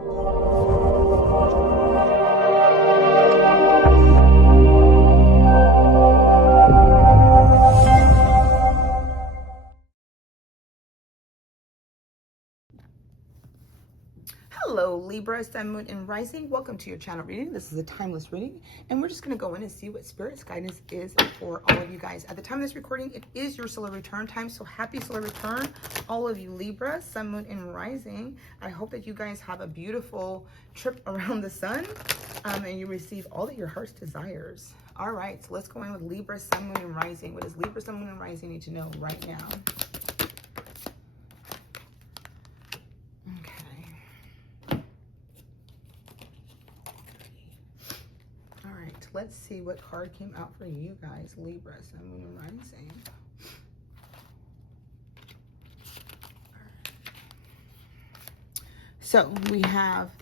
Hello Libra, Sun, Moon, and Rising. Welcome to your channel reading. This is a timeless reading, and we're just going to go in and see what Spirit's guidance is for all of you guys. At the time of this recording, it is your solar return time, so happy solar return, all of you Libra, Sun, Moon, and Rising. I hope that you guys have a beautiful trip around the sun, and you receive all that your heart's desires. All right, so let's go in with Libra, Sun, Moon, and Rising. What does Libra, Sun, Moon, and Rising need to know right now? Let's see what card came out for you guys, Libra, Sun, Moon, and Rising. So we have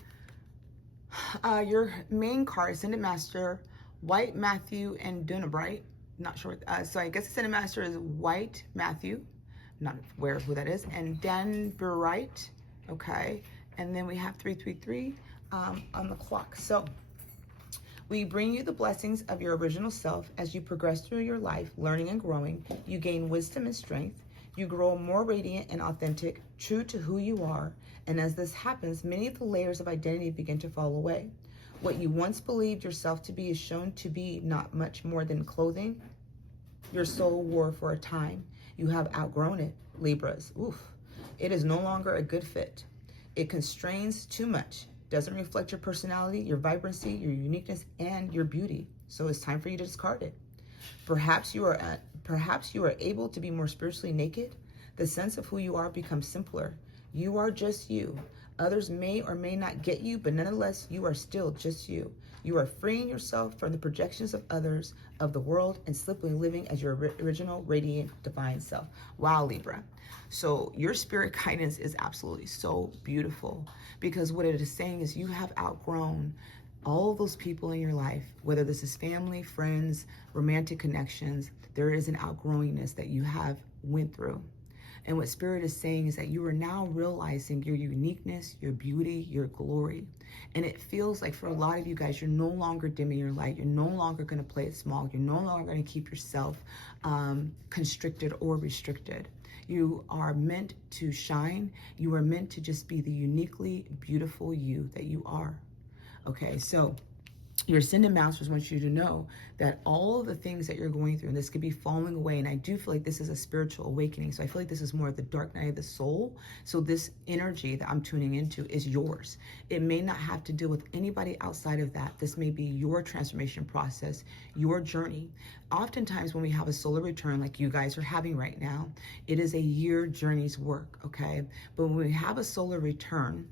your main card, Ascendant Master, White, Matthew, and Dendra. Not sure. So I guess Ascendant Master is White, Matthew. Not aware of who that is. And Dendra. Okay. And then we have 333 on the clock. So we bring you the blessings of your original self as you progress through your life, learning and growing. You gain wisdom and strength. You grow more radiant and authentic, true to who you are. And as this happens, many of the layers of identity begin to fall away. What you once believed yourself to be is shown to be not much more than clothing your soul wore for a time. You have outgrown it, Libras. Oof. It is no longer a good fit. It constrains too much. Doesn't reflect your personality, your vibrancy, your uniqueness, and your beauty. So it's time for you to discard it. Perhaps you are able to be more spiritually naked. The sense of who you are becomes simpler. You are just you. Others may or may not get you, but nonetheless, you are still just you. You are freeing yourself from the projections of others, of the world, and simply living as your original, radiant, divine self. Wow, Libra. So your spirit guidance is absolutely so beautiful, because what it is saying is you have outgrown all those people in your life, whether this is family, friends, romantic connections. There is an outgrowingness that you have went through. And what Spirit is saying is that you are now realizing your uniqueness, your beauty, your glory. And it feels like for a lot of you guys, you're no longer dimming your light. You're no longer going to play it small. You're no longer going to keep yourself constricted or restricted. You are meant to shine. You are meant to just be the uniquely beautiful you that you are. Okay, so your Ascendant Masters wants you to know that all of the things that you're going through, and this could be falling away, and I do feel like this is a spiritual awakening. So I feel like this is more of the dark night of the soul. So this energy that I'm tuning into is yours. It may not have to deal with anybody outside of that. This may be your transformation process, your journey. Oftentimes when we have a solar return like you guys are having right now, it is a year journey's work, okay? But when we have a solar return,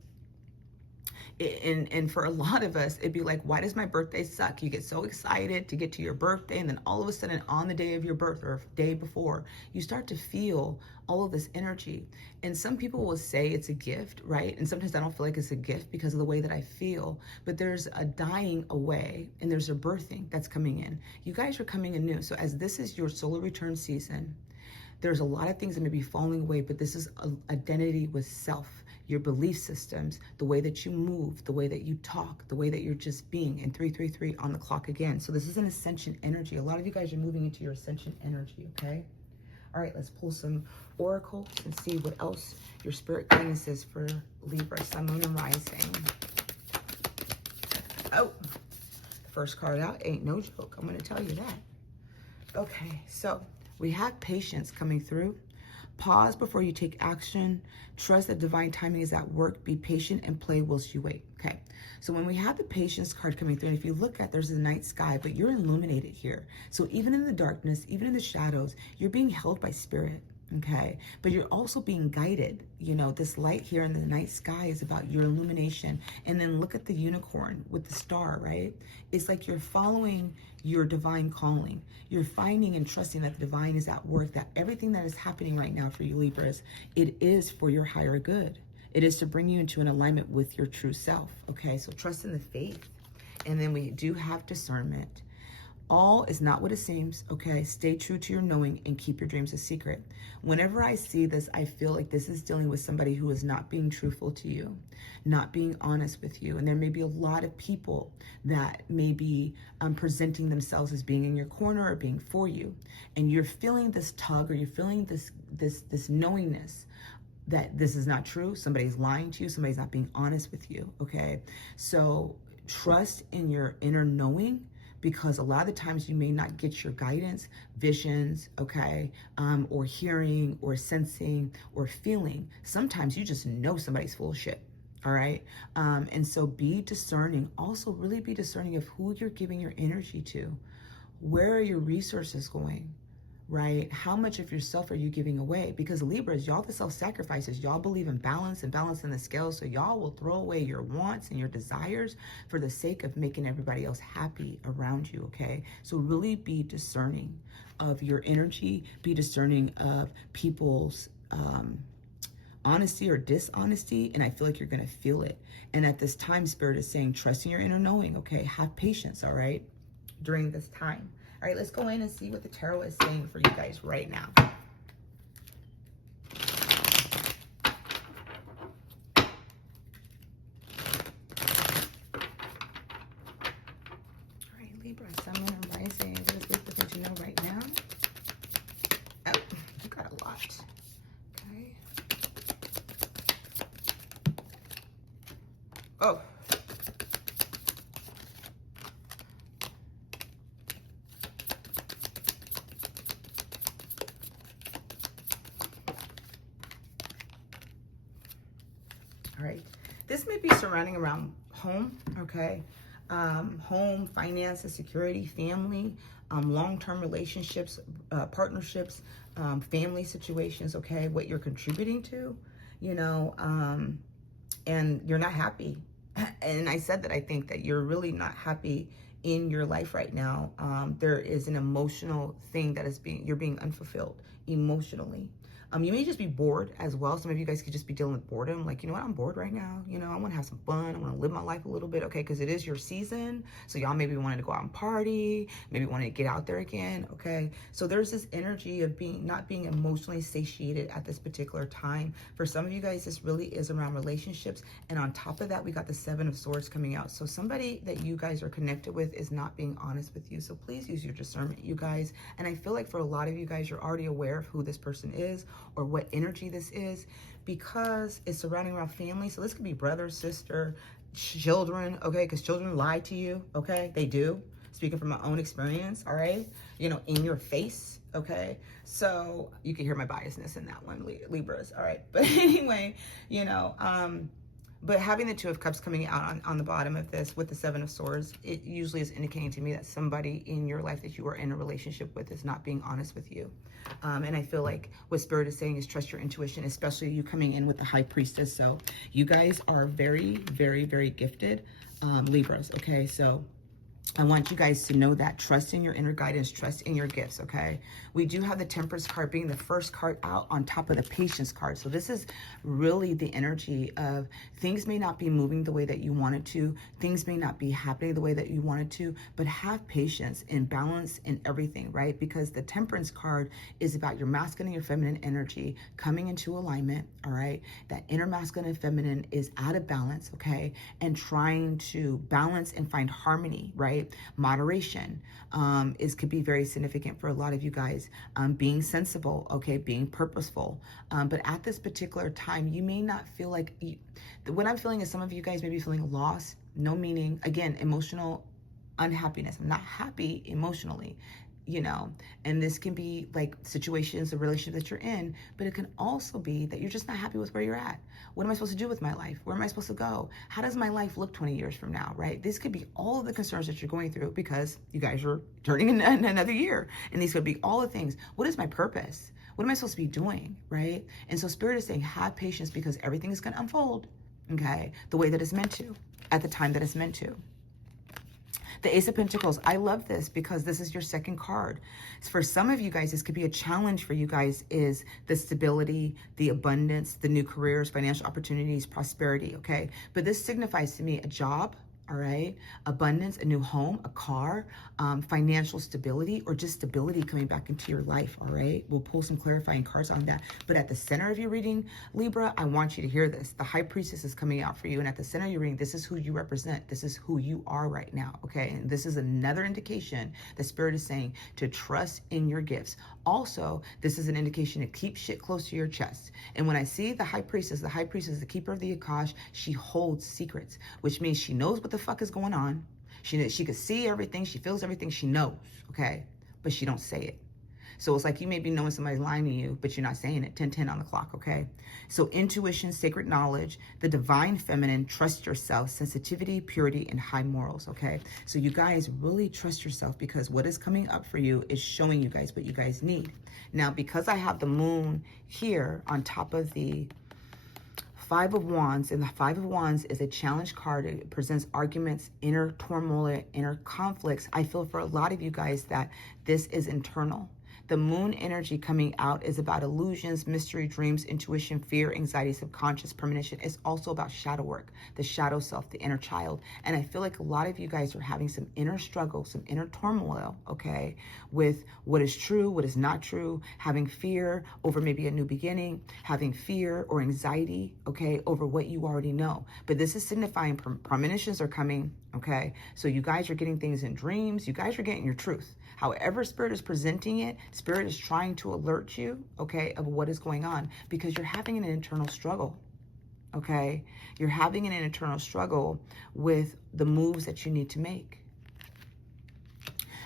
and for a lot of us, it'd be like, why does my birthday suck? You get so excited to get to your birthday, and then all of a sudden on the day of your birth or day before, you start to feel all of this energy. And some people will say it's a gift, right? And sometimes I don't feel like it's a gift because of the way that I feel, but there's a dying away and there's a birthing that's coming in. You guys are coming in new. So as this is your solar return season, there's a lot of things that may be falling away, but this is identity with self, your belief systems, the way that you move, the way that you talk, the way that you're just being, and 333 on the clock again. So this is an ascension energy. A lot of you guys are moving into your ascension energy, okay? All right, let's pull some oracles and see what else your spirit guidance is for Libra, Sun, Moon, and Rising. Oh, the first card out ain't no joke. I'm going to tell you that. Okay, so we have patience coming through. Pause before you take action. Trust that divine timing is at work. Be patient and play whilst you wait. Okay, so when we have the patience card coming through, and if you look at, there's a night sky, but you're illuminated here. So even in the darkness, even in the shadows, you're being held by spirit. Okay, but you're also being guided. You know, this light here in the night sky is about your illumination. And then look at the unicorn with the star, right? It's like you're following your divine calling. You're finding and trusting that the divine is at work, that everything that is happening right now for you Libras, it is for your higher good. It is to bring you into an alignment with your true self. Okay, so trust in the faith. And then we do have discernment. All is not what it seems, okay? Stay true to your knowing and keep your dreams a secret. Whenever I see this, I feel like this is dealing with somebody who is not being truthful to you, not being honest with you. And there may be a lot of people that may be presenting themselves as being in your corner or being for you. And you're feeling this tug, or you're feeling this knowingness that this is not true. Somebody's lying to you. Somebody's not being honest with you, okay? So trust in your inner knowing, because a lot of the times you may not get your guidance, visions, okay, or hearing or sensing or feeling. Sometimes you just know somebody's full of shit, all right? And so be discerning. Also really be discerning of who you're giving your energy to. Where are your resources going? Right? How much of yourself are you giving away? Because Libras, y'all the self-sacrifices, y'all believe in balance and balance in the scales. So y'all will throw away your wants and your desires for the sake of making everybody else happy around you, okay? So really be discerning of your energy, be discerning of people's honesty or dishonesty, and I feel like you're gonna feel it. And at this time, Spirit is saying, trust in your inner knowing, okay? Have patience, all right? During this time. All right, let's go in and see what the tarot is saying for you guys right now. All right, Libra, Sun, Moon, and Rising. What is Libra that you know right now? Oh, you got a lot. Okay. Oh. All right, this may be surrounding around home, okay? Home, finances, security, family, long-term relationships, partnerships, family situations, okay? What you're contributing to, you know, and you're not happy. And I said that I think that you're really not happy in your life right now. There is an emotional thing that is you're being unfulfilled emotionally. You may just be bored as well. Some of you guys could just be dealing with boredom. Like, you know what, I'm bored right now. You know, I want to have some fun. I want to live my life a little bit, okay? Because it is your season. So y'all maybe wanted to go out and party, maybe wanted to get out there again, okay? So there's this energy of not being emotionally satiated at this particular time. For some of you guys, this really is around relationships. And on top of that, we got the Seven of Swords coming out. So somebody that you guys are connected with is not being honest with you. So please use your discernment, you guys. And I feel like for a lot of you guys, you're already aware of who this person is or what energy this is, because it's surrounding around family. So this could be brother, sister, children, okay? Because children lie to you, okay? They do. Speaking from my own experience, all right? You know, in your face, okay? So you can hear my biasness in that one, Libras, all right? But anyway, you know, but having the Two of Cups coming out on the bottom of this with the Seven of Swords, it usually is indicating to me that somebody in your life that you are in a relationship with is not being honest with you. And I feel like what Spirit is saying is trust your intuition, especially you coming in with the High Priestess. So you guys are very, very, very gifted Libras, okay? So I want you guys to know that. Trust in your inner guidance, trust in your gifts, okay? We do have the Temperance card being the first card out on top of the Patience card. So this is really the energy of things may not be moving the way that you wanted to. Things may not be happening the way that you wanted to, but have patience and balance in everything, right? Because the Temperance card is about your masculine and your feminine energy coming into alignment, all right? That inner masculine and feminine is out of balance, okay? And trying to balance and find harmony, right? Moderation could be very significant for a lot of you guys. Being sensible, okay, being purposeful. But at this particular time, you may not feel like, what I'm feeling is some of you guys may be feeling loss, no meaning, again, emotional unhappiness. I'm not happy emotionally, you know, and this can be like situations, the relationship that you're in, but it can also be that you're just not happy with where you're at. What am I supposed to do with my life? Where am I supposed to go? How does my life look 20 years from now, right? This could be all of the concerns that you're going through because you guys are turning in another year. And these could be all the things. What is my purpose? What am I supposed to be doing, right? And so Spirit is saying, have patience because everything is going to unfold, okay, the way that it's meant to, at the time that it's meant to. The Ace of Pentacles, I love this because this is your second card. For some of you guys, this could be a challenge for you guys, is the stability, the abundance, the new careers, financial opportunities, prosperity, okay? But this signifies to me a job, all right? Abundance, a new home, a car, financial stability, or just stability coming back into your life, all right? We'll pull some clarifying cards on that. But at the center of your reading, Libra, I want you to hear this. The High Priestess is coming out for you. And at the center of your reading, this is who you represent. This is who you are right now, okay? And this is another indication the Spirit is saying to trust in your gifts. Also, this is an indication to keep shit close to your chest. And when I see the High Priestess, the keeper of the Akash, she holds secrets, which means she knows what the fuck is going on. She can see everything, she feels everything, she knows, okay? But she don't say it. So it's like you may be knowing somebody's lying to you, but you're not saying it. 10:10 on the clock, okay? So intuition, sacred knowledge, the divine feminine, trust yourself, sensitivity, purity, and high morals, okay? So you guys really trust yourself, because what is coming up for you is showing you guys what you guys need. Now, because I have the moon here on top of the Five of Wands, and the Five of Wands is a challenge card. It presents arguments, inner turmoil, inner conflicts. I feel for a lot of you guys that this is internal. The moon energy coming out is about illusions, mystery, dreams, intuition, fear, anxiety, subconscious, premonition. It's also about shadow work, the shadow self, the inner child. And I feel like a lot of you guys are having some inner struggle, some inner turmoil, okay, with what is true, what is not true, having fear over maybe a new beginning, having fear or anxiety, okay, over what you already know. But this is signifying premonitions are coming, okay? So you guys are getting things in dreams. You guys are getting your truth. However Spirit is presenting it, Spirit is trying to alert you, okay, of what is going on, because you're having an internal struggle, okay? You're having an internal struggle with the moves that you need to make.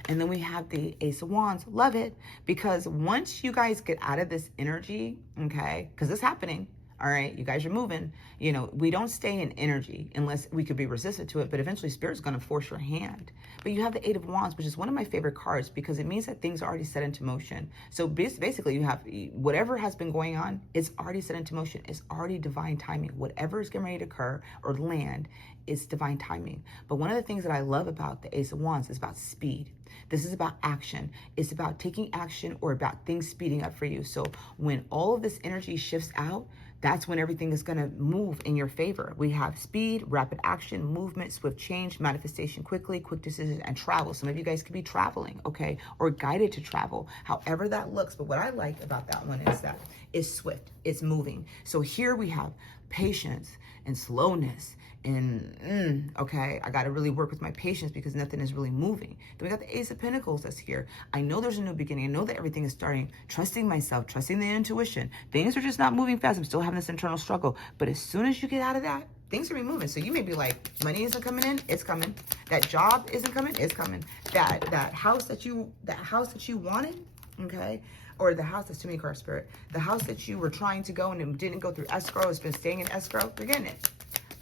And then we have the Ace of Wands. Love it, because once you guys get out of this energy, okay, because it's happening, all right, you guys are moving. You know, we don't stay in energy unless we could be resistant to it, but eventually Spirit's going to force your hand. But you have the Eight of Wands, which is one of my favorite cards, because it means that things are already set into motion. So basically you have whatever has been going on, it's already set into motion. It's already divine timing. Whatever is getting ready to occur or land, it's divine timing. But one of the things that I love about the Ace of Wands is about speed. This is about action. It's about taking action, or about things speeding up for you. So when all of this energy shifts out, that's when everything is going to move in your favor. We have speed, rapid action, movement, swift change, manifestation quickly, quick decisions, and travel. Some of you guys could be traveling, okay, or guided to travel, however that looks. But what I like about that one is that it's swift, it's moving. So here we have patience and slowness. And okay, I got to really work with my patience, because nothing is really moving. Then we got the Ace of Pentacles that's here. I know there's a new beginning. I know that everything is starting. Trusting myself, trusting the intuition. Things are just not moving fast. I'm still having this internal struggle. But as soon as you get out of that, things are moving. So you may be like, money isn't coming in, it's coming. That job isn't coming, it's coming. That house that you wanted, okay? Or the house, that's too many cards, Spirit. The house that you were trying to go and it didn't go through escrow, it's been staying in escrow, you're getting it.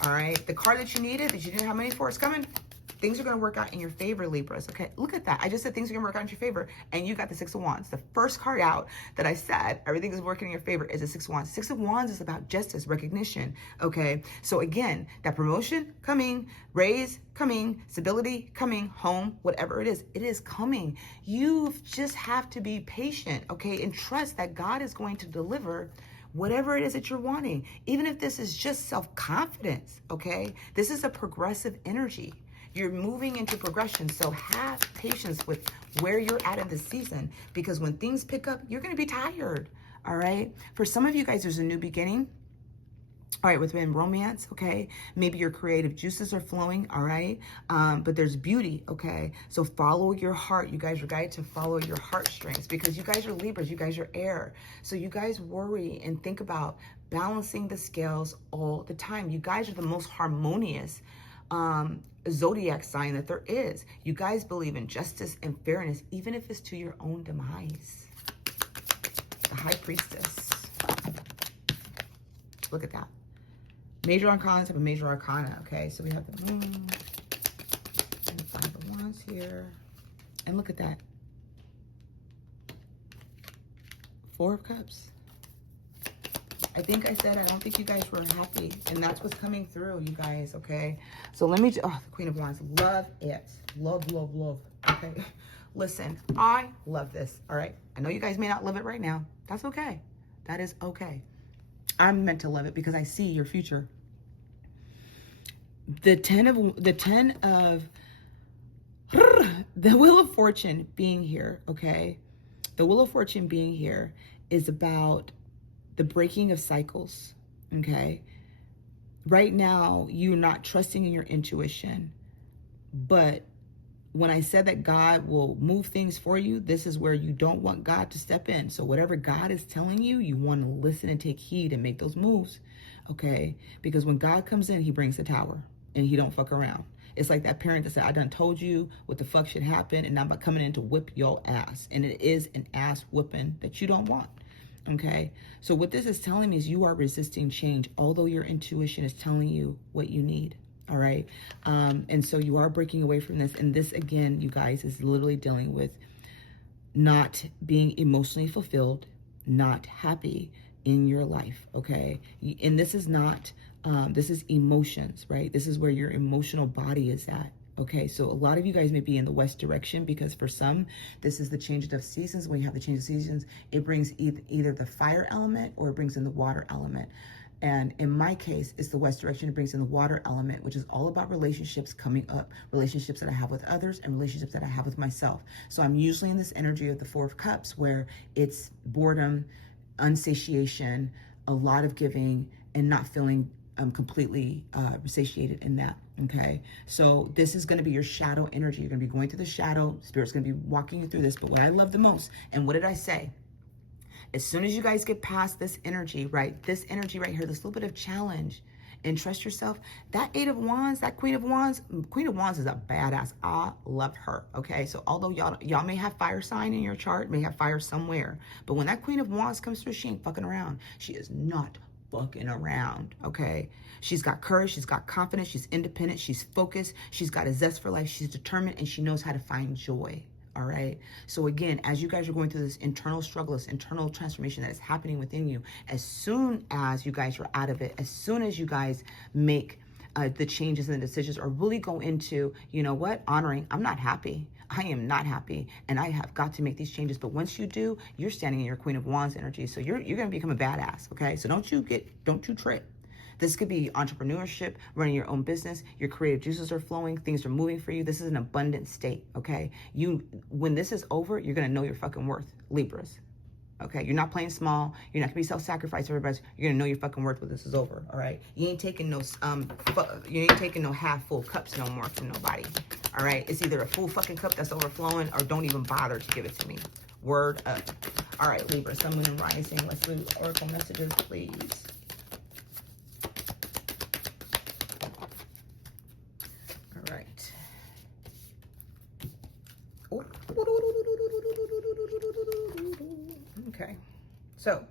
All right, the car that you needed, that you didn't have money for, it's coming. Things are going to work out in your favor, Libras. Okay, look at that. I just said things are going to work out in your favor, and you got the Six of Wands. The first card out that I said everything is working in your favor is the Six of Wands. Six of Wands is about justice, recognition. Okay, so again, that promotion coming, raise coming, stability coming, home, whatever it is coming. You just have to be patient, okay, and trust that God is going to deliver whatever it is that you're wanting. Even if this is just self-confidence, okay? This is a progressive energy. You're moving into progression. So have patience with where you're at in this season, because when things pick up, you're going to be tired, all right? For some of you guys, there's a new beginning. All right, within romance, okay? Maybe your creative juices are flowing, all right? But there's beauty, okay? So follow your heart. You guys are guided to follow your heartstrings, because you guys are Libras, you guys are air. So you guys worry and think about balancing the scales all the time. You guys are the most harmonious zodiac sign that there is. You guys believe in justice and fairness, even if it's to your own demise. The High Priestess. Look at that. Major arcana type of major arcana, okay? So we have the moon and the Five of Wands here. And look at that. Four of Cups. I think I said I don't think you guys were happy, and that's what's coming through, you guys, okay? So let me, the Queen of Wands, love it. Love, love, love, okay? Listen, I love this, all right? I know you guys may not love it right now. That's okay. That is okay. I'm meant to love it because I see your future. the 10 of the Wheel of Fortune being here, okay? The Wheel of Fortune being here is about the breaking of cycles, okay? Right now, you're not trusting in your intuition, but when I said that God will move things for you, this is where you don't want God to step in. So whatever God is telling you, you want to listen and take heed and make those moves, okay? Because when God comes in, he brings the tower and he don't fuck around. It's like that parent that said, I done told you what the fuck should happen, and I'm coming in to whip your ass. And it is an ass whipping that you don't want, okay? So what this is telling me is you are resisting change, although your intuition is telling you what you need. All right. And so you are breaking away from this. And this, again, you guys, is literally dealing with not being emotionally fulfilled, not happy in your life. Okay. And this is not, this is emotions, right? This is where your emotional body is at. Okay, so a lot of you guys may be in the west direction, because for some, this is the change of seasons. When you have the change of seasons, it brings either the fire element or it brings in the water element. And in my case, it's the west direction. It brings in the water element, which is all about relationships coming up, relationships that I have with others and relationships that I have with myself. So I'm usually in this energy of the Four of Cups, where it's boredom, unsatiation, a lot of giving, and not feeling completely satiated in that. Okay, so this is going to be your shadow energy. You're going to be going through the shadow. Spirit's going to be walking you through this. But what I love the most, and what did I say? As soon as you guys get past this energy, right? This energy right here, this little bit of challenge, and trust yourself. That Eight of Wands, that Queen of Wands is a badass. I love her. Okay, so although y'all may have fire sign in your chart, may have fire somewhere, but when that Queen of Wands comes through, she ain't fucking around. She is not fucking around. Okay, she's got courage, she's got confidence, she's independent, she's focused, she's got a zest for life, she's determined, and she knows how to find joy. All right. So again, as you guys are going through this internal struggle, this internal transformation that is happening within you, as soon as you guys are out of it, as soon as you guys make the changes and the decisions, or really go into, you know what, honoring, I'm not happy. I am not happy, and I have got to make these changes. But once you do, you're standing in your Queen of Wands energy. So you're going to become a badass. Okay. So don't you trip. This could be entrepreneurship, running your own business. Your creative juices are flowing. Things are moving for you. This is an abundant state, okay? When this is over, you're going to know your fucking worth, Libras. Okay? You're not playing small. You're not going to be self-sacrifice for everybody. You're going to know your fucking worth when this is over, all right? You ain't taking no half full cups no more from nobody, all right? It's either a full fucking cup that's overflowing, or don't even bother to give it to me. Word up. All right, Libra, Sun, Moon, and Rising. Let's do oracle messages, please. Right. Okay. So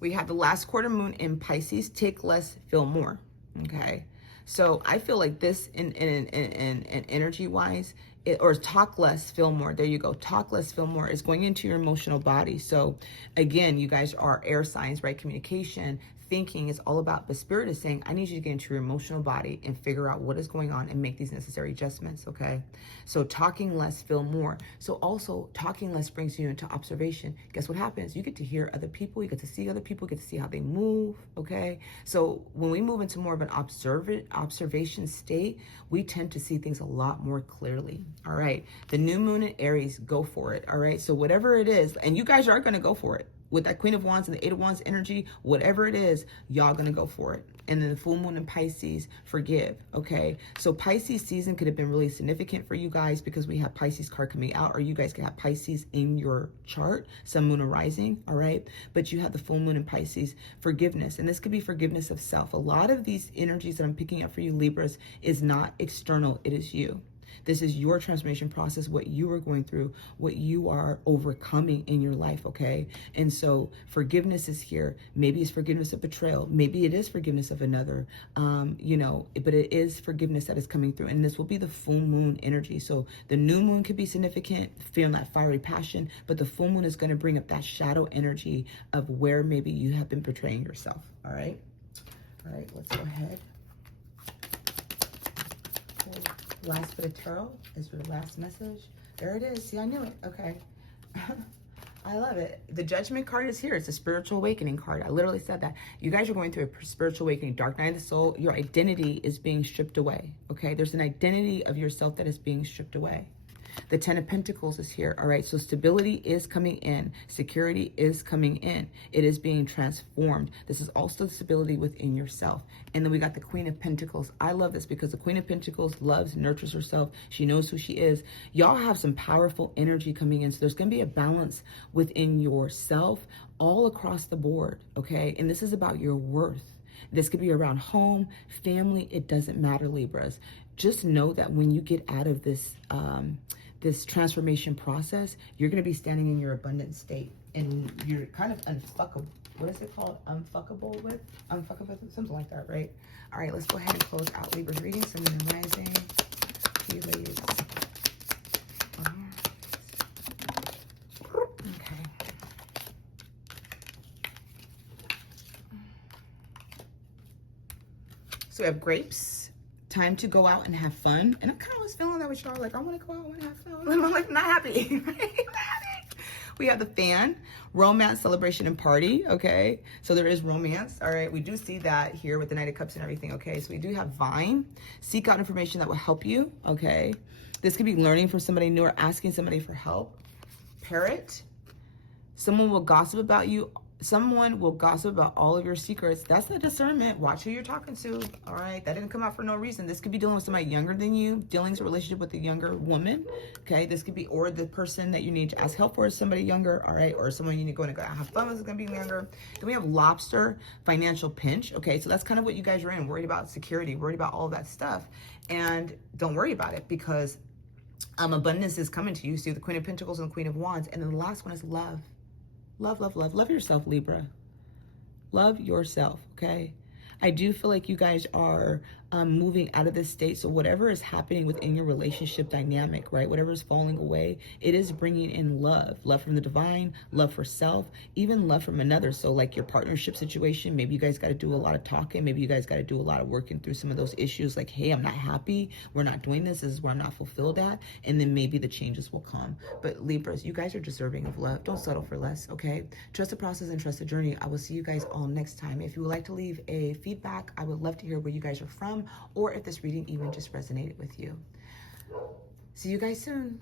we have the last quarter moon in Pisces. Take less, feel more. Okay. So I feel like this in energy wise, or talk less, feel more. There you go. Talk less, feel more is going into your emotional body. So again, you guys are air signs, right? Communication, thinking is all about, but Spirit is saying, I need you to get into your emotional body and figure out what is going on and make these necessary adjustments, okay? So talking less, feel more. So also talking less brings you into observation. Guess what happens? You get to hear other people, you get to see other people, get to see how they move, okay? So when we move into more of an observation state, we tend to see things a lot more clearly, all right? The new moon in Aries, go for it, all right? So whatever it is, and you guys are gonna go for it. With that Queen of Wands and the Eight of Wands energy, whatever it is, y'all gonna go for it. And then the full moon in Pisces, forgive, okay? So Pisces season could have been really significant for you guys, because we have Pisces card coming out, or you guys could have Pisces in your chart, Sun, Moon, or Rising, all right? But you have the full moon in Pisces, forgiveness. And this could be forgiveness of self. A lot of these energies that I'm picking up for you, Libras, is not external, it is you. This is your transformation process, what you are going through, what you are overcoming in your life, okay? And so forgiveness is here. Maybe it's forgiveness of betrayal. Maybe it is forgiveness of another, but it is forgiveness that is coming through. And this will be the full moon energy. So the new moon could be significant, feeling that fiery passion, but the full moon is going to bring up that shadow energy of where maybe you have been betraying yourself, all right? All right, let's go ahead. Last bit of tarot is your last message. There it is. See, I knew it. Okay. I love it. The Judgment card is here. It's a spiritual awakening card. I literally said that. You guys are going through a spiritual awakening, dark night of the soul. Your identity is being stripped away, okay? There's an identity of yourself that is being stripped away. The Ten of Pentacles is here, all right? So stability is coming in. Security is coming in. It is being transformed. This is also stability within yourself. And then we got the Queen of Pentacles. I love this because the Queen of Pentacles loves, nurtures herself. She knows who she is. Y'all have some powerful energy coming in. So there's going to be a balance within yourself all across the board, okay? And this is about your worth. This could be around home, family. It doesn't matter, Libras. Just know that when you get out of this this transformation process, you're going to be standing in your abundant state, and you're kind of unfuckable. What is it called? Unfuckable with? Something like that, right? All right, let's go ahead and close out Libra's reading. Sun, Moon, and Rising. You ladies. Okay. So we have grapes. Time to go out and have fun. And I kind of was feeling that with y'all. Like, I want to go out, I want to have fun. I'm like, not happy. Not happy. We have the Fan, romance, celebration, and party. Okay. So there is romance. All right. We do see that here with the Knight of Cups and everything. Okay. So we do have Vine. Seek out information that will help you. Okay. This could be learning from somebody new or asking somebody for help. Parrot. Someone will gossip about you. Someone will gossip about all of your secrets. That's the discernment. Watch who you're talking to. All right. That didn't come out for no reason. This could be dealing with somebody younger than you, dealing with a relationship with a younger woman. Okay. This could be, or the person that you need to ask help for is somebody younger. All right. Or someone you need to go have fun with is going to be younger. Then we have Lobster, financial pinch. Okay. So that's kind of what you guys are in. Worried about security, worried about all that stuff. And don't worry about it, because abundance is coming to you. So the Queen of Pentacles and the Queen of Wands. And then the last one is love. Love, love, love. Love yourself, Libra. Love yourself, okay? I do feel like you guys are moving out of this state. So whatever is happening within your relationship dynamic, right? Whatever is falling away, it is bringing in love. Love from the divine, love for self, even love from another. So like your partnership situation, maybe you guys got to do a lot of talking. Maybe you guys got to do a lot of working through some of those issues. Like, hey, I'm not happy. We're not doing this. This is where I'm not fulfilled at. And then maybe the changes will come. But Libras, you guys are deserving of love. Don't settle for less, okay? Trust the process and trust the journey. I will see you guys all next time. If you would like to leave a feedback, I would love to hear where you guys are from, or if this reading even just resonated with you. See you guys soon.